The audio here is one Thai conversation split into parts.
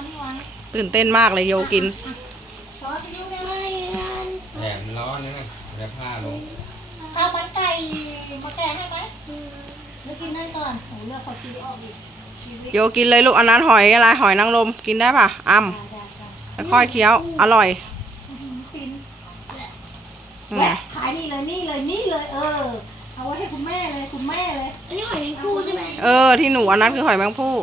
อันนี้ไว้ตื่นเต้นมากเลยโยกินซอสที่ลูกเนี่ยไม่งั้นแดดมันร้อนนะเดี๋ยวผ้าลงข้าวมันไก่มาแกะให้ไหมหรือกินนั่นก่อนโอ้เลือกผักชีออกอีกชีวิตโยกินเลยลูกอันนั้นหอยอะไรหอยนางรมกินได้ป่ะอ้ำได้ได้ค่อยๆเคี้ยว อร่อยอื้อหือฟินไงและขายนี่เลยนี่เลยนี่เลยเออเอาไว้ให้คุณแม่เลยคุณแม่เลยอันนี้หอยแมงคู่ใช่ไหมเออที่หนูอันนั้นคือหอยแมงผู้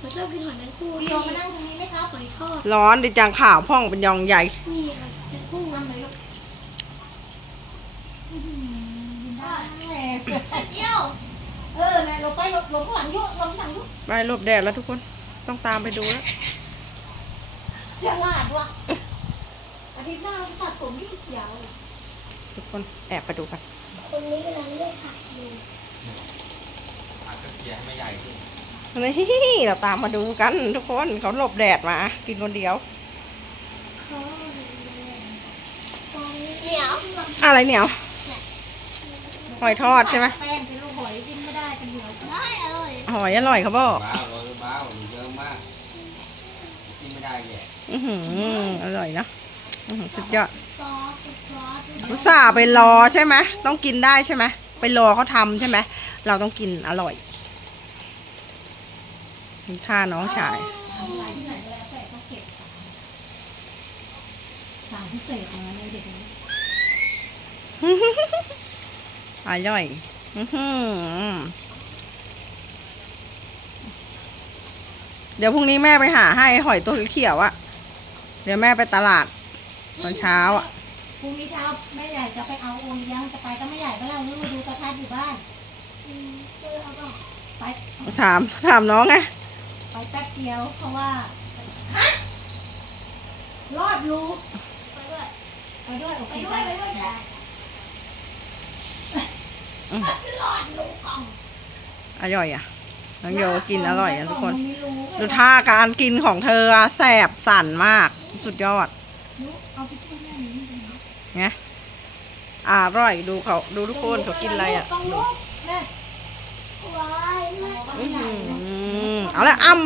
เราชอบกินหอยแมงคู่พี่โยมานั่งตรงนี้ไหมครับหอยทอดร้อนดิจังข่าวพ่องเป็นยองใหญ่ นี่หอยแมงคู่นั่งเลยลูกอื้อหือกินได้แหมเที่ยวเออนะลงไปลงลงข้างหลังยุลงข้างหลังยุไปหลบแดดแล้วทุกคนต้องตามไปดูแล้วฉลาดว่ะอาทิตย์หน้าตัดผมยืดยาวทุกคนแอบไปดูกันคนนี้กำลังเลือกผักอยู่ผักกระเทียมให้ไม่ใหญ่ขึ้น นี่เราตามมาดูกันทุกคนเขาหลบแดดมา กินคนเดียวเขาเหนียวอะไรเหนียวหอยทอดใช่ไหมแป้งเป็นลูกหอยกินไม่ได้เป็นเหนียวได้อร่อยหอยอร่อยเขาบอกบ้าวโรยบ้าวหรือเยอะมากกินไม่ได้แย่อือหืออร่อยนะอื้อหือสุดยอดซอสซอสอุตส่าห์ไปรอใช่ไหมต้องกินได้ใช่ไหมไปรอเขาทำใช่ไหมเราต้องกินอร่อย คุณชาน้องชายทำอะไรที่ไหนก็แล้วแต่ต้องเก็บสั่งพิเศษมาในเด็กนี้อร่อยอื้อหือเดี๋ยวพรุ่งนี้แม่ไปหาให้หอยตัวเขียวๆอะเดี๋ยวแม่ไปตลาดตอนเช้าอะพรุ่งนี้เช้าแม่ใหญ่จะไปเอาโอเลี้ยงจะไปก็ไม่ใหญ่ก็แล้วลูกดูกระทัดอยู่บ้านอืมเจอเอาก่อนไปถามถามน้องไง ไปแป๊บเดียวเพราะว่า ฮะ รอดรูไปด้วย ไปด้วยโอเคไปด้วย ไปด้วยจ้ะรอดลูกกล่องอร่อยอะน้องโยกินอร่อยอะทุกคนมัไม่รู้ไงดูท่าการกินของเธออะแสบสั่นมาก สุดยอดรู้เอาไปช่วยแม่หนี้ไงอร่อยดูเขาดูทุกคนเขากินอะไรอะต้องลุก เอาละอ้ำ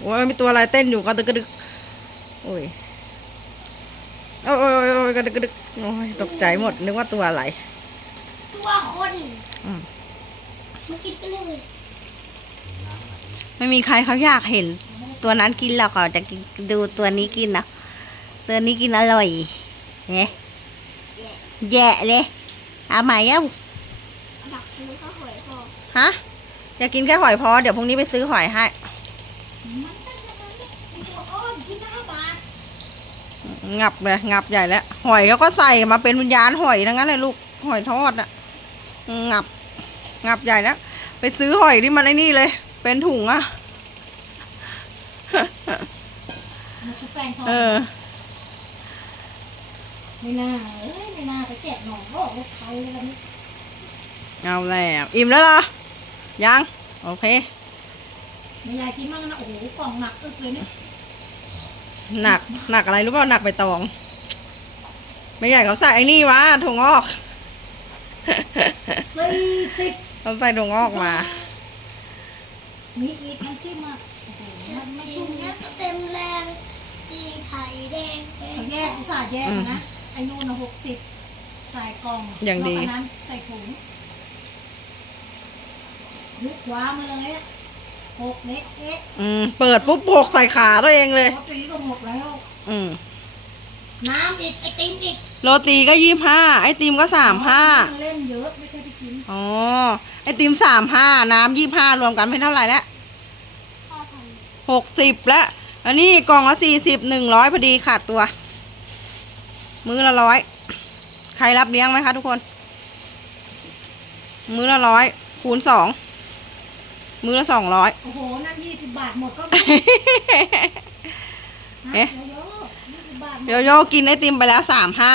โอ้ยมีตัวอะไรเต้นอยู่กระดึกกระดึกโอ้ยโอ้ยโอ้ยโอ้ยโอ้ยกระดึกกระดึกโอ้ยตกใจหมดนึกว่าตัวอะไร ตัวคนอืมมากินกันเลยไม่มีใครเขาอยากเห็น ตัวนั้นกินหรอกเขาจะกินดูตัวนี้กินนะตัวนี้กินอร่อยเฮ้แย่เลยเอาใหม่เอ้าดั กซื้อข้าวหอยพอฮะจะกินแค่หอยพอเดี๋ยวพรุ่งนี้ไปซื้อหอยให้มันตั้งแต่นั้นเนี่ยไอ้ตัวอ้อนกินห้าบาทงับเลยงับใหญ่แล้วหอยเขาก็ใส่มาเป็นวิญญาณหอยทั้งนั้นเลยลูกหอยทอดอะงับ งับใหญ่แล้วไปซื้อหอยที่มันไอ้นี่เลย เป็นถุงอะมันชุบแป้งทอดเออไม่น่าเอ้ยไม่น่าไปแจกหนองบอกว่าใครเลยกันนี้ เอาแล้วอิ่มแล้วเหรอ ยัง โอเคไม่ยายกินมั่งนะโอ้โหกล่องหนักอึกเลยเนี่ยหนักหนักอะไรรู้เปล่าหนักใบตอง ไม่ใหญ่เขาใส่ไอ้นี่วะถั่วงอกสี่สิบเขาใส่ถั่วงอกมา มีอีกน้ำจิ้มอะโอ้โหมันไม่ชุ่มแล้นะวก็เต็มแรงตีไข่แดงแดงเขาแยกอุตส่าห์แยกนะไอ้นู่นนะหกสิบใส่กล่องอย่างดีนกนั้นใส่ถุง ลุกคว้ามาเลยอะหกเล็กเอ๊ะอืมเปิดปุ๊บหกใส่ขาตัวเองเลย รถนี้ก็หมดแล้ว อืมน้ำอีกไอติมอีกโรตีก็ยี่ห้าไอติมก็สามห้าเล่นเยอะไม่เคยไปกินอ๋อไอติมสามห้าน้ำยี่ห้ารวมกันเป็นเท่าไหร่แล้วข้าวพันหกสิบแล้วอันนี้กล่องละสี่สิบหนึ่งร้อยพอดีขาดตัว มื้อละร้อยใครรับเลี้ยงไหมคะทุกคน มื้อละร้อยคูณสอง มื้อละสองร้อย โอ้โห นั่นยี่สิบบาทหมดก็มีเอ๊ะเยอะยี่สิบบาทหมดโยโย่กินไอติมไปแล้วสามห้า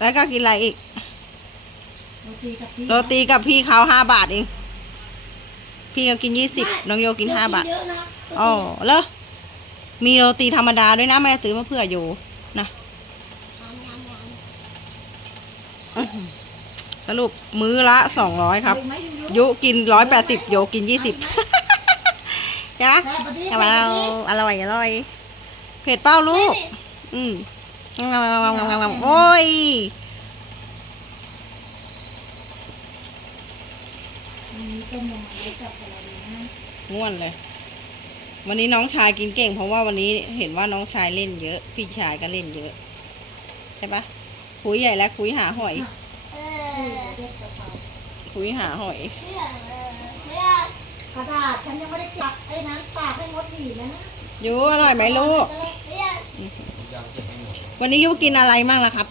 แล้วก็กินอะไรอีก โรตีกับพี่โรตีกับพี่เขาห้าบาทเอง พี่เขากินยี่สิบน้องโยกินห้าบาท เยอะนะอ๋อเหรอมีโรตีธรรมดาด้วยนะแม่ซื้อมาเผื่ออยู่นะยำยำยอื้อหือสรุปมื้อละสองร้อยครับเอาอีกไหมยูยู ยุกินร้อยแปดสิบโยกินยี่สิบใช่ปะแซ่บปะดิเอาเอาอร่อยอร่อย เผ็ดเปล่าลูก อืมงามงามงามงามงามโอ้ยมีต้มยำอะไรกับอะไรดีนะง่วนเลย วันนี้น้องชายกินเก่ง เพราะว่าวันนี้เห็นว่าน้องชายเล่นเยอะ พี่ชายก็เล่นเยอะ ใช่ปะคุยใหญ่แล้วคุยหาหอย คุยหาหอยไม่อยากเออไม่อยากกระดาษฉันยังไม่ได้จับไอ้นั้นตากให้มดหนีแล้วนะยูอร่อยไหมลูกไม่อยากยังเก็บไม่หมดวันนี้ยูกินอะไรมั่งล่ะครับ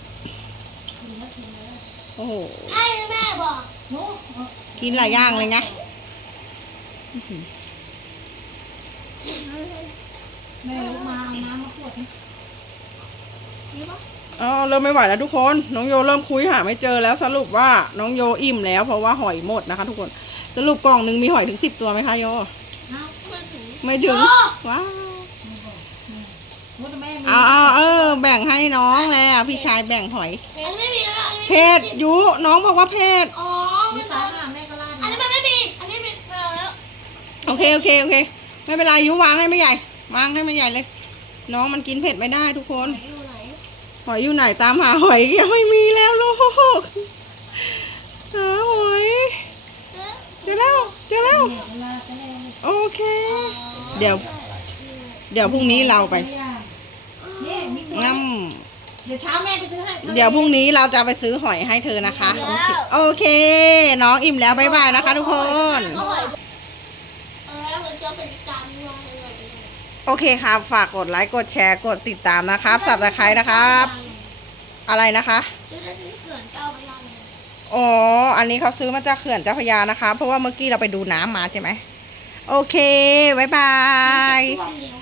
กินแล้วกินแล้วโอ้โหให้แม่บอกโน้กินหลายอย่างเลยนะแม่ลุกมาเอาน้ำมาขวดนี่นี่ปะ อ๋อเริ่มไม่ไหวแล้วทุกคน น้องโยเริ่มคุยหาไม่เจอแล้วสรุปว่าน้องโยอิ่มแล้วเพราะว่าหอยหมดนะคะ ทุกคนสรุปกล่องหนึ่งมีหอยถึงสิบตัวไหมคะโยน้มันถึงไม่ถึงว้าวำมดแม่มีเอาเอาเออ แบ่งให้น้องแล้วพี่ชายแบ่งหอยอันนี้ไม่มีแล้วอันนี้เผ็ดยุน้องบอกว่าเผ็ดอ๋อมีมันสายห้าแม่ก็ลาดอันนี้มันไม่มีอันนี้มีไม่เอาแล้วโอเคโอเคโอเค ไม่เป็นไรยุวางให้ไม่ใหญ่ วางให้ไม่ใหญ่เลย น้องมันกินเผ็ดไม่ได้ทุกคน อยู่ไหนหอยอยู่ไหนตามหาหอยยังไม่มีแล้วลูกหาหอยเอ๊ะเจอแล้วเจอแล้วเนี่ยเวลาจะแรงโอเค เดี๋ยว เดี๋ยวพรุ่งนี้เราไปนี่มีตัวงั้มเดี๋ยวเช้าแม่ไปซื้อให้เดี๋ยวพรุ่งนี้เราจะไปซื้อหอยให้เธอนะคะ โอเคโอเคน้องอิ่มแล้วบ๊ายบายนะคะทุกคน เอาหอยเออแล้วมันจะเป็นจานวางเลย โอเคครับ ฝากกดไลค์ กดแชร์ กดติดตามนะครับ สับตะไคร้นะครับ อะไรนะคะ ซื้อได้ที่เขื่อนเจ้าพระยาเลยอ๋อ อันนี้เขาซื้อมาจากเขื่อนเจ้าพระยานะคะ เพราะว่าเมื่อกี้เราไปดูน้ำมาใช่ไหม โอเค บ๊ายบายท่วมเดียว